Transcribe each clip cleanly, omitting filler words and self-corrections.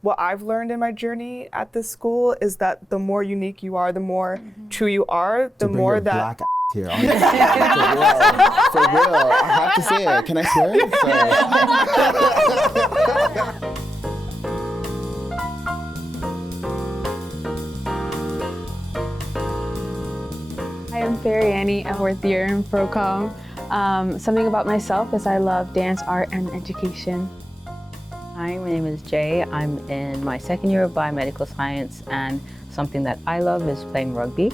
What I've learned in my journey at this school is that the more unique you are, the more true you are, the more your that... black here. For real, I have to say it. Can I swear? Hi, I'm Farry Annie, a fourth year in Procom. Something about myself is I love dance, art, and education. Hi, my name is Jay. I'm in my second year of biomedical science, and something that I love is playing rugby.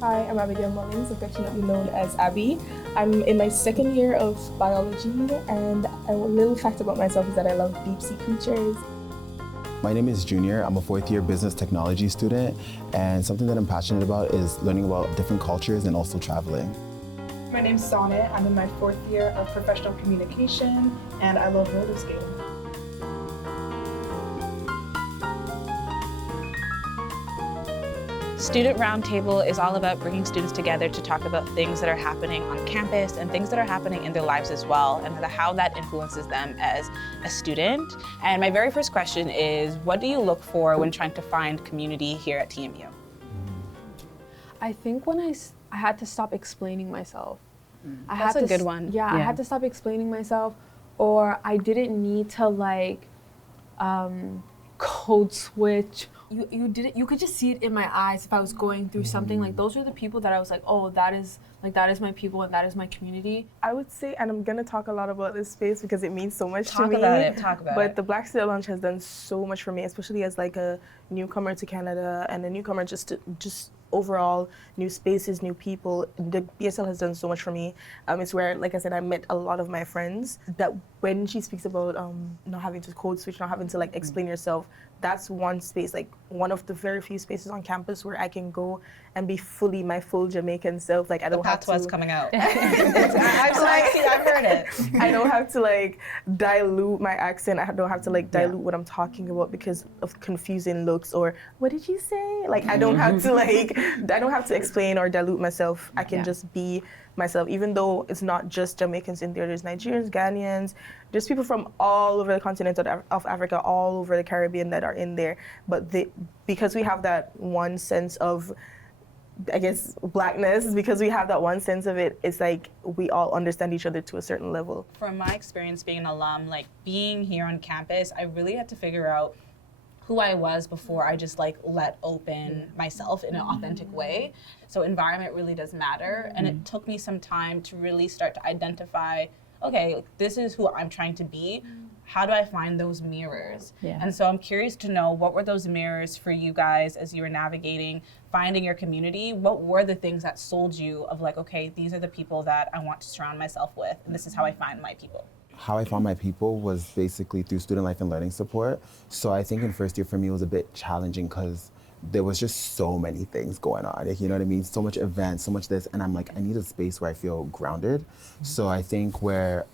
Hi, I'm Abigail Mullins, affectionately known as Abby. I'm in my second year of biology, and a little fact about myself is that I love deep sea creatures. My name is Junior. I'm a fourth year business technology student, and something that I'm passionate about is learning about different cultures and also traveling. My name's Sonnet. I'm in my fourth year of professional communication, and I love roller skating. Student Roundtable is all about bringing students together to talk about things that are happening on campus and things that are happening in their lives as well, and how that influences them as a student. And my very first question is, what do you look for when trying to find community here at TMU? I think when I had to stop explaining myself. That's a good one. Yeah, I had to stop explaining myself, or I didn't need to like code switch. You could just see it in my eyes if I was going through something. Like, those are the people that I was like, oh, that is my people and that is my community. I would say, and I'm gonna talk a lot about this space because it means so much to me. Talk about it. But the Black Student Lounge has done so much for me, especially as like a newcomer to Canada and a newcomer just overall, new spaces, new people. The BSL has done so much for me. It's where, like I said, I met a lot of my friends. That when she speaks about not having to code switch, not having to like explain yourself, that's one space, like one of the very few spaces on campus where I can go and be fully my full Jamaican self. Like I don't have to. That's what's coming out. I've heard it. I don't have to like dilute my accent. I don't have to like dilute what I'm talking about because of confusing looks or what did you say? Like I don't have to explain or dilute myself. I can just be myself, even though it's not just Jamaicans in there. There's Nigerians, Ghanaians, there's people from all over the continent of Africa, all over the Caribbean that are in there. But because we have that one sense of, I guess, blackness, because we have that one sense of it, it's like we all understand each other to a certain level. From my experience being an alum, like being here on campus, I really had to figure out who I was before I just like let open myself in an authentic way. So environment really does matter. And it took me some time to really start to identify, okay, this is who I'm trying to be. How do I find those mirrors? Yeah. And so I'm curious to know, what were those mirrors for you guys as you were navigating, finding your community? What were the things that sold you of like, okay, these are the people that I want to surround myself with, and this is how I find my people? How I found my people was basically through student life and learning support. So I think in first year for me it was a bit challenging because there was just so many things going on. Like, you know what I mean? So much events, so much this, and I'm like, I need a space where I feel grounded. So I think where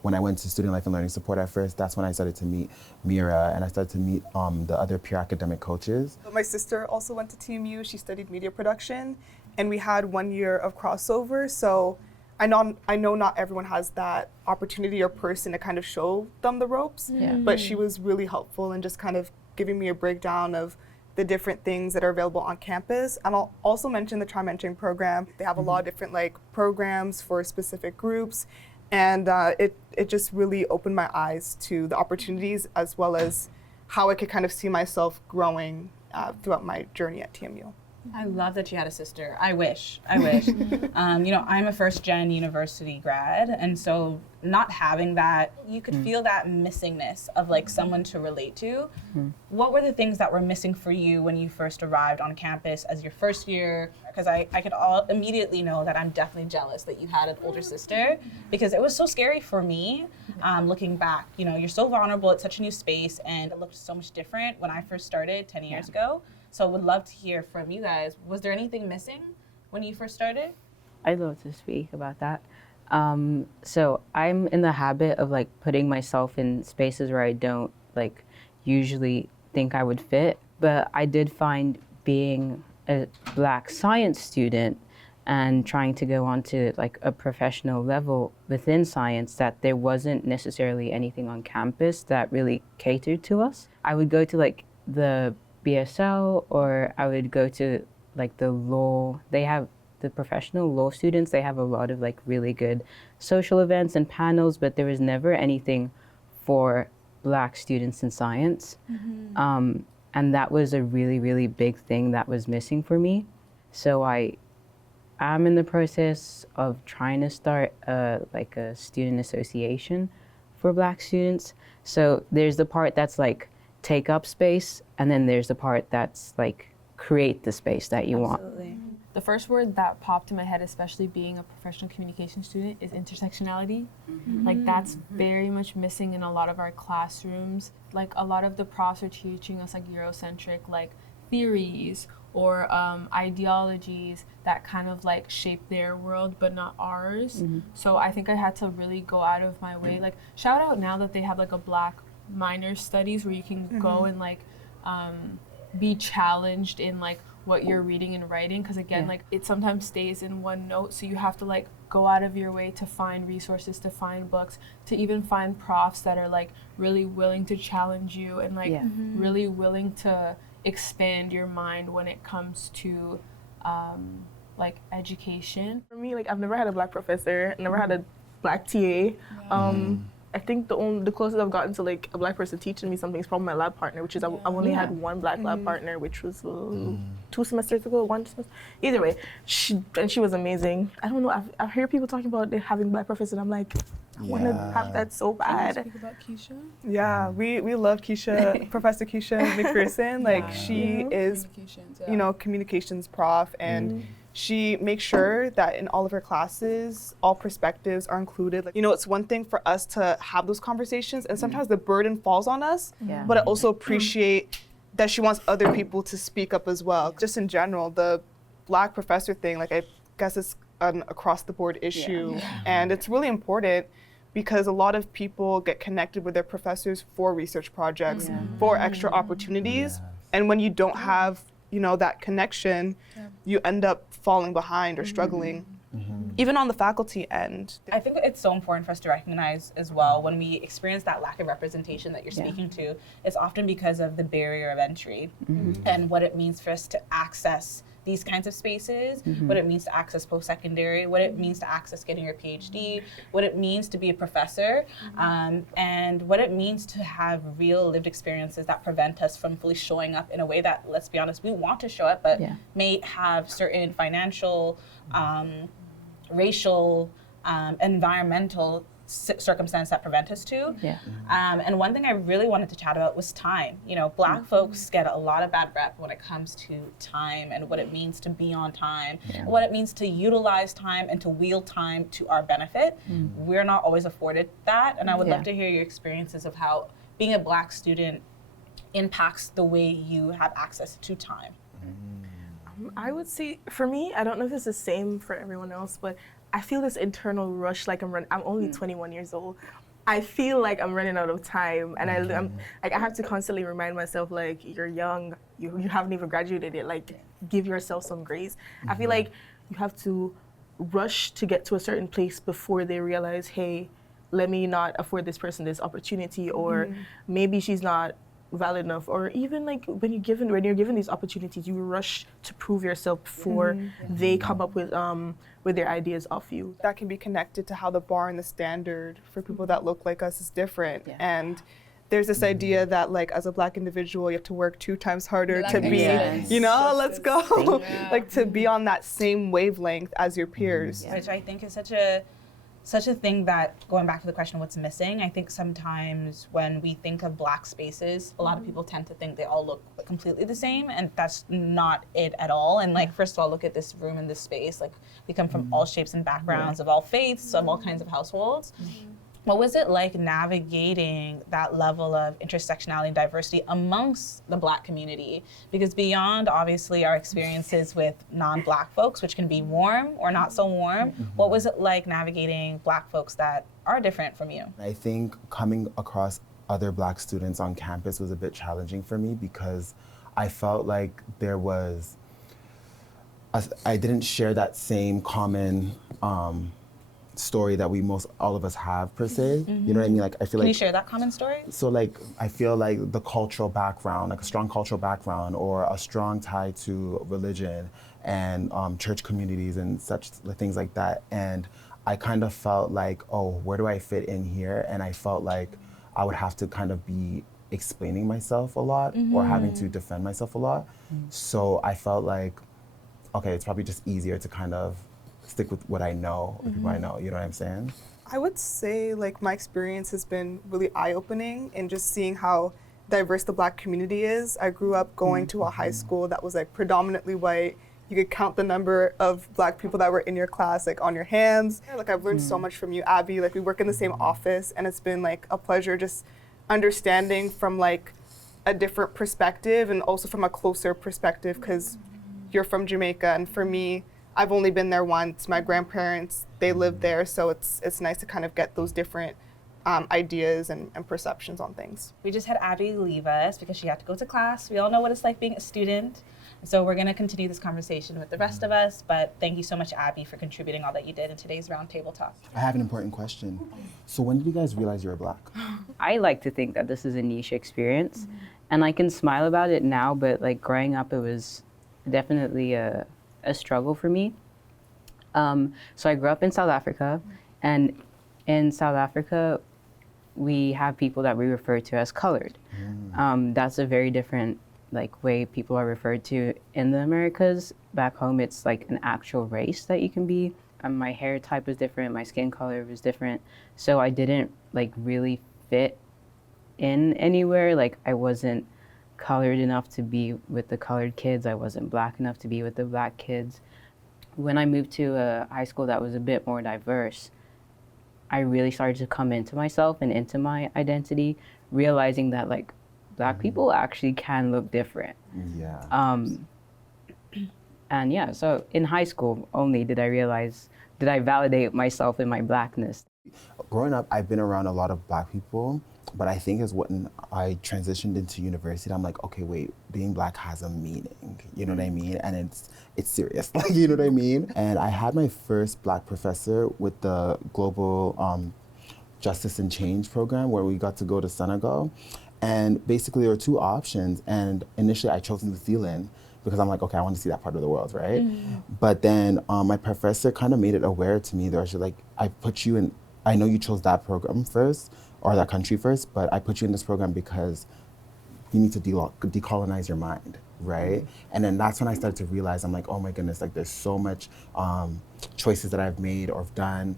when I went to student life and learning support at first, that's when I started to meet Mira and I started to meet the other peer academic coaches. My sister also went to TMU. She studied media production, and we had 1 year of crossover. So I know not everyone has that opportunity or person to kind of show them the ropes, but she was really helpful in just kind of giving me a breakdown of the different things that are available on campus. And I'll also mention the Tri Mentoring program. They have a lot of different like programs for specific groups, and it just really opened my eyes to the opportunities as well as how I could kind of see myself growing throughout my journey at TMU. I love that you had a sister. I wish. I'm a first gen university grad, and so not having that, you could feel that missingness of like someone to relate to. What were the things that were missing for you when you first arrived on campus as your first year? Because I could immediately know that I'm definitely jealous that you had an older sister, because it was so scary for me looking back. You know, you're so vulnerable, it's such a new space, and it looked so much different when I first started 10 years ago. So would love to hear from you guys. Was there anything missing when you first started? I'd love to speak about that. So I'm in the habit of like putting myself in spaces where I don't like usually think I would fit, but I did find being a Black science student and trying to go on to like a professional level within science, that there wasn't necessarily anything on campus that really catered to us. I would go to like the BSL, or I would go to like the law. They have the professional law students, they have a lot of like really good social events and panels, but there was never anything for Black students in science. And that was a really, really big thing that was missing for me. So I'm in the process of trying to start like a student association for Black students. So there's the part that's like take up space, and then there's the part that's like create the space that you want. The first word that popped in my head, especially being a professional communication student, is intersectionality. Like that's very much missing in a lot of our classrooms. Like a lot of the profs are teaching us like Eurocentric like theories or ideologies that kind of like shape their world but not ours. So I think I had to really go out of my way. Like shout out now that they have like a Black minor studies where you can go and like be challenged in like what you're reading and writing, because again like it sometimes stays in one note, so you have to like go out of your way to find resources, to find books, to even find profs that are like really willing to challenge you and like really willing to expand your mind when it comes to like education. For me, like I've never had a Black professor, never had a Black TA. I think the closest I've gotten to like a Black person teaching me something is probably my lab partner, which is I've only had one Black lab partner, which was 2 semesters ago, 1 semester. Either way, she was amazing. I don't know, I hear people talking about having Black professors, and I'm like, I want to have that so bad. Can you speak about Keosha? Yeah, we love Keosha, Professor Keosha McPherson. Like she is, you know, communications prof, and she makes sure that in all of her classes, all perspectives are included. Like, you know, it's one thing for us to have those conversations, and sometimes the burden falls on us, but I also appreciate that she wants other people to speak up as well. Just in general, the Black professor thing, like I guess it's an across the board issue, and it's really important because a lot of people get connected with their professors for research projects, for extra opportunities, and when you don't have, you know, that connection, you end up falling behind or struggling. Even on the faculty end. I think it's so important for us to recognize as well when we experience that lack of representation that you're speaking to, it's often because of the barrier of entry and what it means for us to access these kinds of spaces, what it means to access post-secondary, what it means to access getting your PhD, what it means to be a professor, and what it means to have real lived experiences that prevent us from fully showing up in a way that, let's be honest, we want to show up, but may have certain financial, racial, environmental circumstance that prevent us to. And one thing I really wanted to chat about was time. You know, Black folks get a lot of bad rep when it comes to time and what it means to be on time, what it means to utilize time and to wield time to our benefit. We're not always afforded that, and I would love to hear your experiences of how being a Black student impacts the way you have access to time. I would say, for me, I don't know if it's the same for everyone else, but I feel this internal rush, like I'm only 21 years old. I feel like I'm running out of time, and I'm like, I have to constantly remind myself, like, you're young, you haven't even graduated yet, like, give yourself some grace. I feel like you have to rush to get to a certain place before they realize, hey, let me not afford this person this opportunity, or maybe she's not valid enough, or even like when you're given these opportunities, you rush to prove yourself before they come up with their ideas off you. That can be connected to how the bar and the standard for people that look like us is different. And there's this idea that like as a Black individual, you have to work 2 times harder to be, you know, let's go, like to be on that same wavelength as your peers. Which I think is such a thing that, going back to the question, what's missing, I think sometimes when we think of Black spaces, a lot of people tend to think they all look completely the same, and that's not it at all. And like, first of all, look at this room and this space. Like, we come from all shapes and backgrounds, of all faiths, of all kinds of households. What was it like navigating that level of intersectionality and diversity amongst the Black community? Because beyond, obviously, our experiences with non-Black folks, which can be warm or not so warm, what was it like navigating Black folks that are different from you? I think coming across other Black students on campus was a bit challenging for me because I felt like there was I didn't share that same common story that all of us have per se. You know what I mean? Like I feel Can you like share that common story? so like I feel like the cultural background, like a strong cultural background or a strong tie to religion and church communities and such things like that. And I kind of felt like, oh, where do I fit in here? And I felt like I would have to kind of be explaining myself a lot or having to defend myself a lot. So I felt like, okay, it's probably just easier to kind of stick with what I know, the people I know, you know what I'm saying? I would say like my experience has been really eye-opening in just seeing how diverse the Black community is. I grew up going to a high school that was like predominantly white. You could count the number of Black people that were in your class like on your hands. Like I've learned so much from you, Abby. Like we work in the same office, and it's been like a pleasure just understanding from like a different perspective and also from a closer perspective, because you're from Jamaica, and for me, I've only been there once. My grandparents, they lived there, so it's nice to kind of get those different ideas and perceptions on things. We just had Abby leave us because she had to go to class. We all know what it's like being a student. So we're going to continue this conversation with the rest of us, but thank you so much, Abby, for contributing all that you did in today's roundtable talk. I have an important question. So when did you guys realize you were Black? I like to think that this is a niche experience, and I can smile about it now, but like growing up, it was definitely a struggle for me. So I grew up in South Africa, and in South Africa, we have people that we refer to as colored. That's a very different like way people are referred to in the Americas. Back home, it's like an actual race that you can be. My hair type was different, my skin color was different. So I didn't like really fit in anywhere. Like I wasn't colored enough to be with the colored kids. I wasn't Black enough to be with the Black kids. When I moved to a high school that was a bit more diverse, I really started to come into myself and into my identity, realizing that like Black people actually can look different. Yeah. And yeah, so in high school only did I validate myself in my Blackness. Growing up, I've been around a lot of Black people, but I think is when I transitioned into university, I'm like, okay, wait, being Black has a meaning, you know what I mean? And it's serious, like, you know what I mean? And I had my first Black professor with the Global Justice and Change program, where we got to go to Senegal. And basically there were two options, and initially I chose New Zealand because I'm like, okay, I want to see that part of the world, right? But then my professor kind of made it aware to me. They were just like, I put you in, I know you chose that program first, or that country first, but I put you in this program because you need to decolonize your mind, right? And then that's when I started to realize, I'm like, oh my goodness, like there's so much choices that I've made or done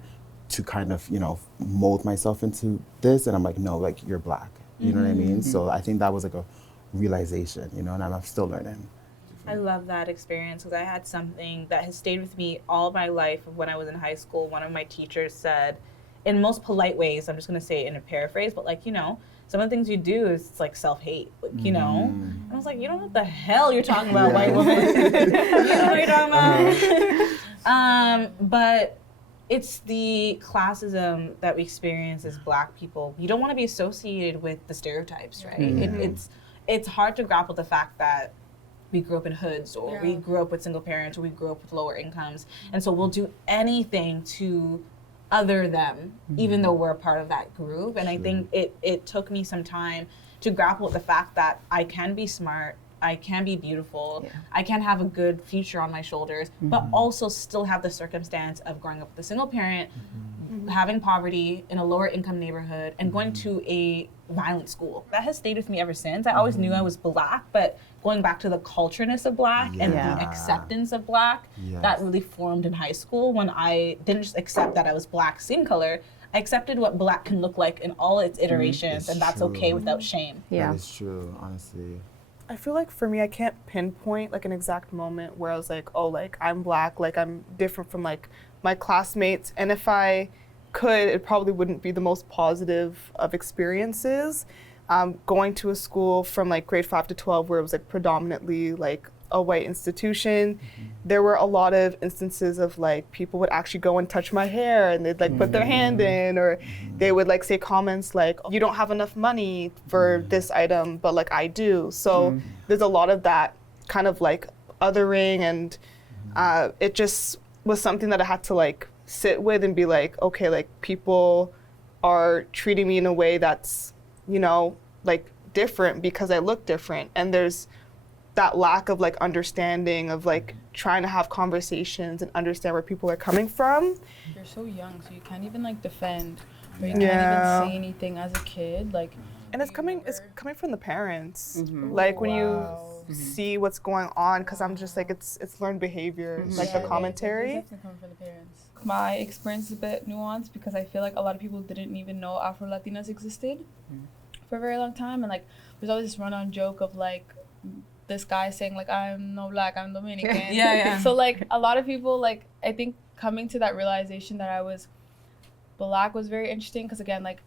to kind of, you know, mold myself into this. And I'm like, no, like you're Black, you know what I mean? So I think that was like a realization, you know, and I'm still learning. I love that experience because I had something that has stayed with me all my life. When I was in high school, one of my teachers said, in most polite ways, I'm just going to say it in a paraphrase, but like, you know, some of the things you do is it's like self-hate, like, you know? And I was like, you don't know what the hell you're talking about, white woman. You know what you're talking about. But it's the classism that we experience as Black people. You don't want to be associated with the stereotypes, right? It's hard to grapple the fact that we grew up in hoods, or we grew up with single parents, or we grew up with lower incomes. And so we'll do anything to other them, even though we're a part of that group. And I think it took me some time to grapple with the fact that I can be smart, I can be beautiful, I can have a good future on my shoulders, but also still have the circumstance of growing up with a single parent, having poverty in a lower income neighborhood, and going to a violent school. That has stayed with me ever since. I always knew I was Black, but going back to the cultureness of Black and the acceptance of Black, that really formed in high school when I didn't just accept that I was Black skin color, I accepted what Black can look like in all its iterations, and that's okay without shame. That is true, honestly. I feel like for me, I can't pinpoint like an exact moment where I was like, oh, like I'm Black, like I'm different from like my classmates. And if I could, it probably wouldn't be the most positive of experiences. Going to a school from like grade 5 to 12 where it was like predominantly like a white institution, there were a lot of instances of like people would actually go and touch my hair and they'd like put their hand in, or they would like say comments like, you don't have enough money for this item, but like I do. So there's a lot of that kind of like othering and It just was something that I had to like sit with and be like, okay, like people are treating me in a way that's, you know, like different because I look different. And there's that lack of like understanding of like trying to have conversations and understand where people are coming from. You're so young, so you can't even like defend, or you Yeah. can't even say anything as a kid. Like, And it's coming from the parents. Mm-hmm. Like when Wow. you see what's going on, because I'm just like, it's learned behavior, like the commentary. It's definitely coming from the parents. My experience is a bit nuanced because I feel like a lot of people didn't even know Afro-Latinas existed for a very long time. And like, there's always this run-on joke of like, this guy saying like, I'm no black, I'm Dominican. Yeah. So like a lot of people, like, I think coming to that realization that I was black was very interesting because again, like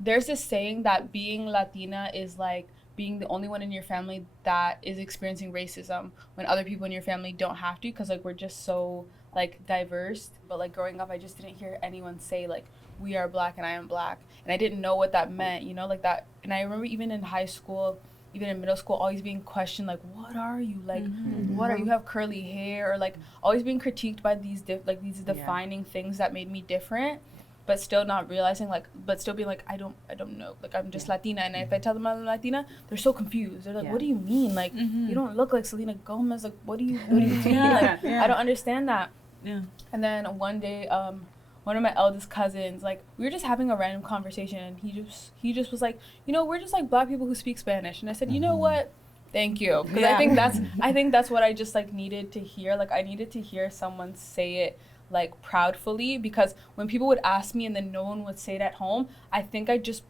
there's this saying that being Latina is like being the only one in your family that is experiencing racism when other people in your family don't have to, because like we're just so like diverse. But like growing up, I just didn't hear anyone say like, we are black and I am black, and I didn't know what that meant, you know, like that. And I remember even in high school, even in middle school, always being questioned like, what are you, like what are you, have curly hair, or like always being critiqued by these these defining things that made me different, but still not realizing like, but still being like, I don't know, like I'm just Latina. And if I tell them I'm Latina, they're so confused. They're like, what do you mean, like you don't look like Selena Gomez, like what do you mean? Like I don't understand that. And then one day one of my eldest cousins, like we were just having a random conversation, and he just was like, you know, we're just like black people who speak Spanish. And I said, you know what, thank you, because I think that's what I just like needed to hear. Like I needed to hear someone say it like proudly, because when people would ask me and then no one would say it at home, I think I just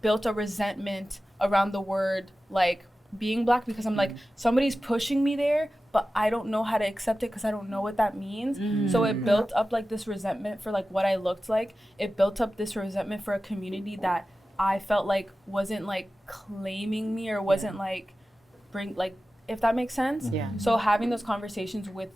built a resentment around the word like being black, because I'm like, somebody's pushing me there, but I don't know how to accept it because I don't know what that means. So it built up like this resentment for like what I looked like. It built up this resentment for a community that I felt like wasn't like claiming me, or wasn't like if that makes sense. So having those conversations with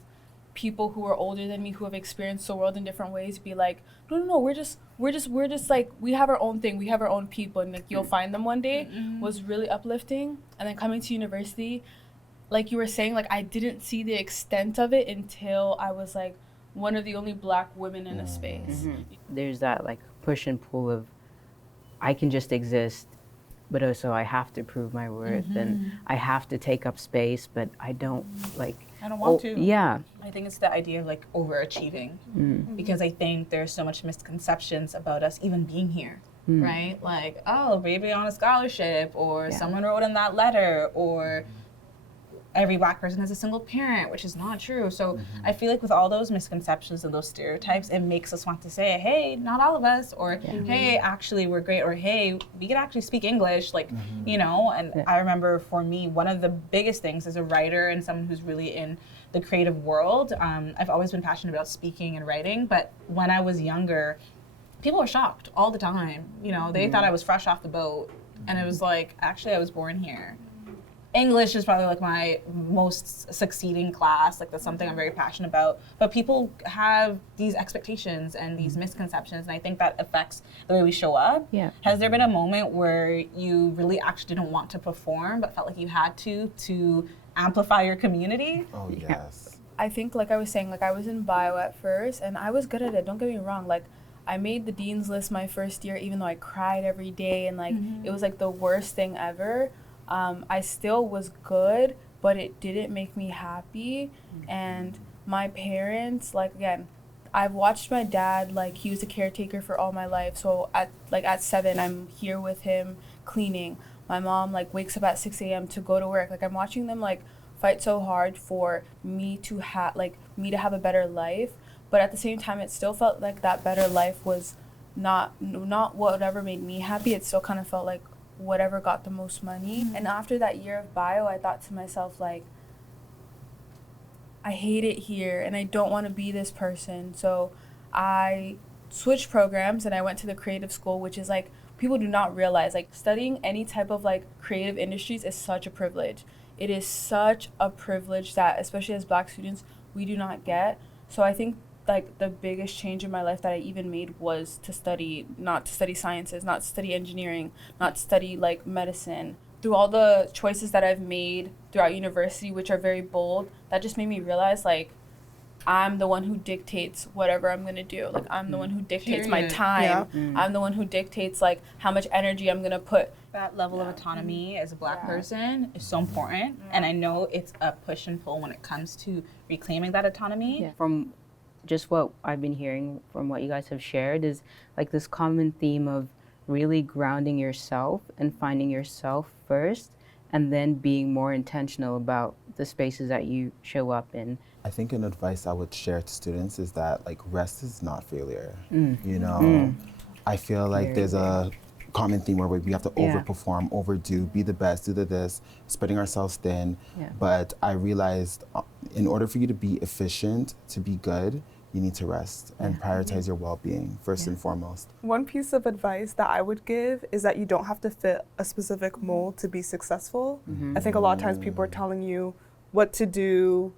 people who are older than me, who have experienced the world in different ways, be like, no, we're just like, we have our own thing, we have our own people, and like you'll find them one day, was really uplifting. And then coming to university, like you were saying, like I didn't see the extent of it until I was like one of the only black women in a space. There's that like push and pull of, I can just exist, but also I have to prove my worth, and I have to take up space, but I don't want to. Yeah. I think it's the idea of like overachieving, because I think there's so much misconceptions about us even being here, right? Like, oh, baby on a scholarship, or someone wrote in that letter, or every black person has a single parent, which is not true. So I feel like with all those misconceptions and those stereotypes, it makes us want to say, hey, not all of us, or hey, actually we're great, or hey, we can actually speak English, like, you know. And I remember for me, one of the biggest things as a writer and someone who's really in the creative world, I've always been passionate about speaking and writing, but when I was younger, people were shocked all the time. You know, they thought I was fresh off the boat, and it was like, actually I was born here. English is probably like my most succeeding class, like that's something I'm very passionate about. But people have these expectations and these misconceptions, and I think that affects the way we show up. Has there been a moment where you really actually didn't want to perform, but felt like you had to amplify your community? Oh, yes. I think, like I was saying, like I was in bio at first, and I was good at it, don't get me wrong. Like I made the dean's list my first year, even though I cried every day, and like it was like the worst thing ever. I still was good, but it didn't make me happy. And my parents, like again, I've watched my dad, like he was a caretaker for all my life. So at 7, I'm here with him cleaning. My mom like wakes up at 6 a.m. to go to work. Like I'm watching them like fight so hard for me to have a better life. But at the same time, it still felt like that better life was not whatever made me happy. It still kind of felt like whatever got the most money. And after that year of bio, I thought to myself, like, I hate it here and I don't want to be this person. So I switched programs and I went to the creative school, which is like, people do not realize, like studying any type of like creative industries is such a privilege. It is such a privilege that, especially as Black students, we do not get. So I think like the biggest change in my life that I even made was not to study sciences, not to study engineering, not to study like medicine. Through all the choices that I've made throughout university, which are very bold, that just made me realize like I'm the one who dictates whatever I'm gonna do. Like I'm the one who dictates my Period. time. Yeah. I'm the one who dictates like how much energy I'm gonna put. That level of autonomy as a Black person is so important, and I know it's a push and pull when it comes to reclaiming that autonomy. Yeah. From just what I've been hearing from what you guys have shared is like this common theme of really grounding yourself and finding yourself first, and then being more intentional about the spaces that you show up in. I think an advice I would share to students is that like rest is not failure. You know, I feel like there's a common theme where we have to overperform, overdo, be the best, do the this, spreading ourselves thin. But I realized in order for you to be efficient, to be good, you need to rest and prioritize your well-being first and foremost. One piece of advice that I would give is that you don't have to fit a specific mold to be successful. I think a lot of times people are telling you what to do,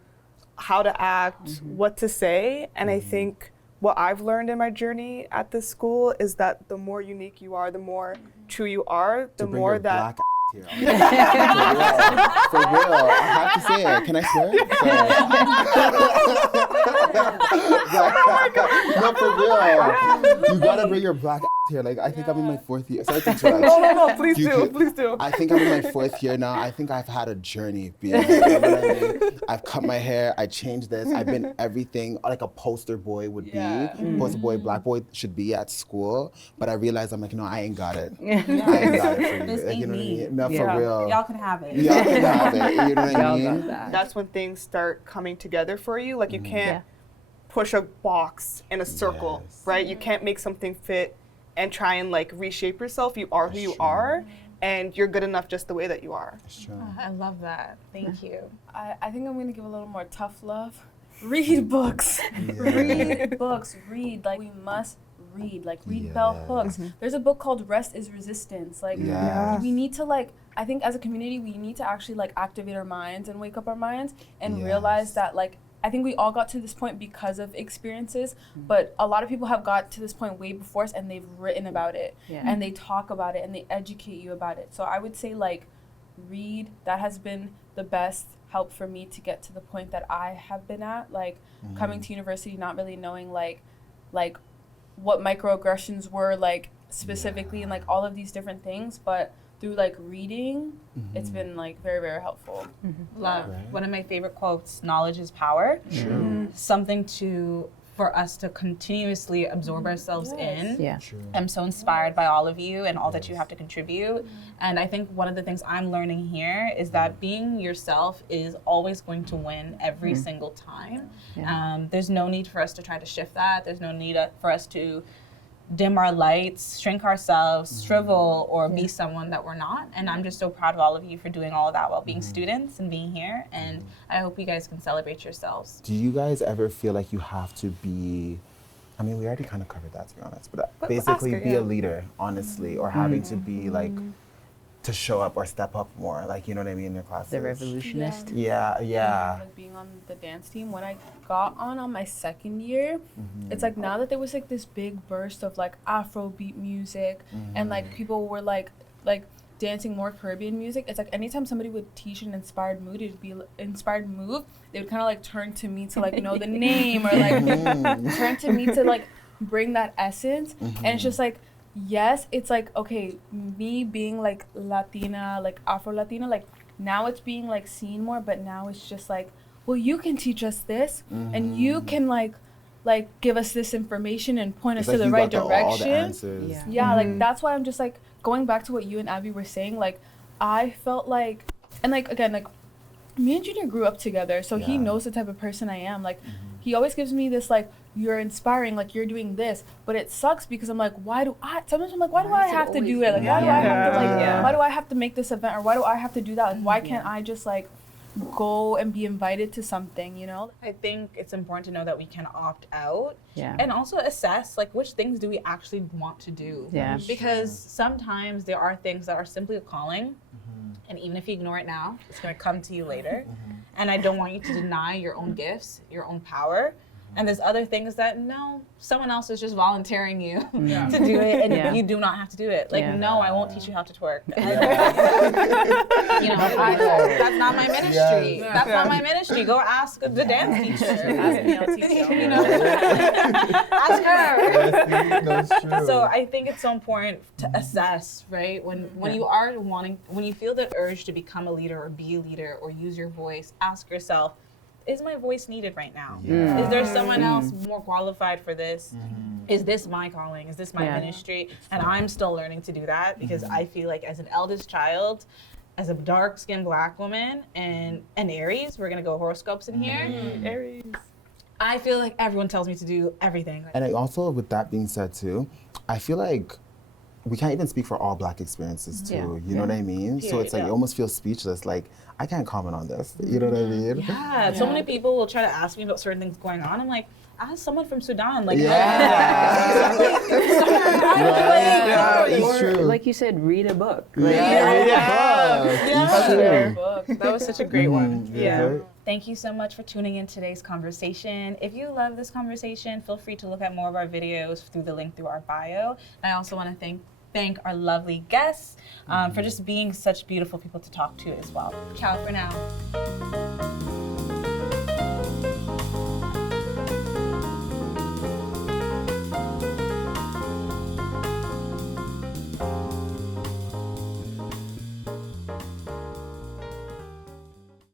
how to act, what to say, and I think what I've learned in my journey at this school is that the more unique you are, the more true you are, the more that here. For real, I have to say it. Can I swear? No, for real. You gotta bring your black here. Like, I think I'm in my 4th year. Sorry to interrupt. No, please do. I think I'm in my 4th year now. I think I've had a journey being here. You know what I mean? I've cut my hair. I changed this. I've been everything like a poster boy would be. Poster boy, black boy should be at school. But I realized I'm like, no, I ain't got it. I ain't got it for you. This Like, you ain't know what I me. mean? No, for real. Y'all can have it. Y'all can have it. You know what I Y'all mean? got that. That's when things start coming together for you. Like you can't push a box in a circle, right? You can't make something fit and try and like reshape yourself. You are who you are, and you're good enough just the way that you are. I love that. Thank you. I think I'm gonna give a little more tough love. Read books. Read books. Read. Like we must read. Like read bell hooks. There's a book called Rest is Resistance. Like we need to like, I think as a community we need to actually like activate our minds and wake up our minds and realize that like, I think we all got to this point because of experiences, but a lot of people have got to this point way before us and they've written about it and they talk about it and they educate you about it. So I would say like read. That has been the best help for me to get to the point that I have been at, like coming to university not really knowing like what microaggressions were like specifically and like all of these different things, but through like reading, it's been like very, very helpful. Love. One of my favorite quotes, knowledge is power. Something for us to continuously absorb ourselves in. I'm so inspired by all of you and all that you have to contribute. And I think one of the things I'm learning here is that being yourself is always going to win every single time. There's no need for us to try to shift that. There's no need for us to dim our lights, shrink ourselves, shrivel, or be someone that we're not. And I'm just so proud of all of you for doing all of that while being students and being here. And I hope you guys can celebrate yourselves. Do you guys ever feel like you have to be, I mean, we already kind of covered that, to be honest, but basically be a leader, honestly, or having to be like, to show up or step up more, like, you know what I mean, in your classes? The revolutionist. Like being on the dance team, when I got on my 2nd year, it's like now that there was like this big burst of like Afrobeat music and like people were like dancing more Caribbean music, it's like anytime somebody would teach an inspired mood, it'd be inspired move, they would kind of like turn to me to like know the name or like turn to me to like bring that essence. And it's just like, yes, it's like, okay, me being like Latina, like Afro-Latina, like now it's being like seen more, but now it's just like, well, you can teach us this and you can like give us this information and point us to the right direction. Like that's why I'm just like going back to what you and Abby were saying, like I felt like, and like again, like me and Junior grew up together, so he knows the type of person I am. Like he always gives me this like, you're inspiring, like you're doing this, but it sucks because I'm like, sometimes I'm like, why do I have to do it? Like, why do I have to like, why do I have to make this event, or why do I have to do that? Like, why can't I just like go and be invited to something, you know? I think it's important to know that we can opt out and also assess like which things do we actually want to do. Because sometimes there are things that are simply a calling, and even if you ignore it now, it's going to come to you later. And I don't want you to deny your own gifts, your own power. And there's other things that, no, someone else is just volunteering you to do it, and you do not have to do it. Like, no, I won't teach you how to twerk. You know, that's not my ministry. Yes. That's not my ministry. Go ask the dance teacher. Ask me, I'll teach you. You know, ask her. Yes, that's true. So I think it's so important to assess, right? When you are when you feel the urge to become a leader or be a leader or use your voice, ask yourself, is my voice needed right now? Yeah. Is there someone else more qualified for this? Is this my calling? Is this my ministry? And I'm still learning to do that because I feel like as an eldest child, as a dark-skinned Black woman and an Aries, we're gonna go horoscopes in here. Aries. I feel like everyone tells me to do everything. And I also, with that being said too, I feel like we can't even speak for all Black experiences too. You know what I mean? So it's like you almost feel speechless. Like, I can't comment on this. You know what I mean? Yeah. So many people will try to ask me about certain things going on. I'm like, ask someone from Sudan. Like, It's true. Like you said, read a book. That was such a great one. Yeah. Thank you so much for tuning in today's conversation. If you love this conversation, feel free to look at more of our videos through the link through our bio. And I also want to thank our lovely guests for just being such beautiful people to talk to as well. Ciao for now.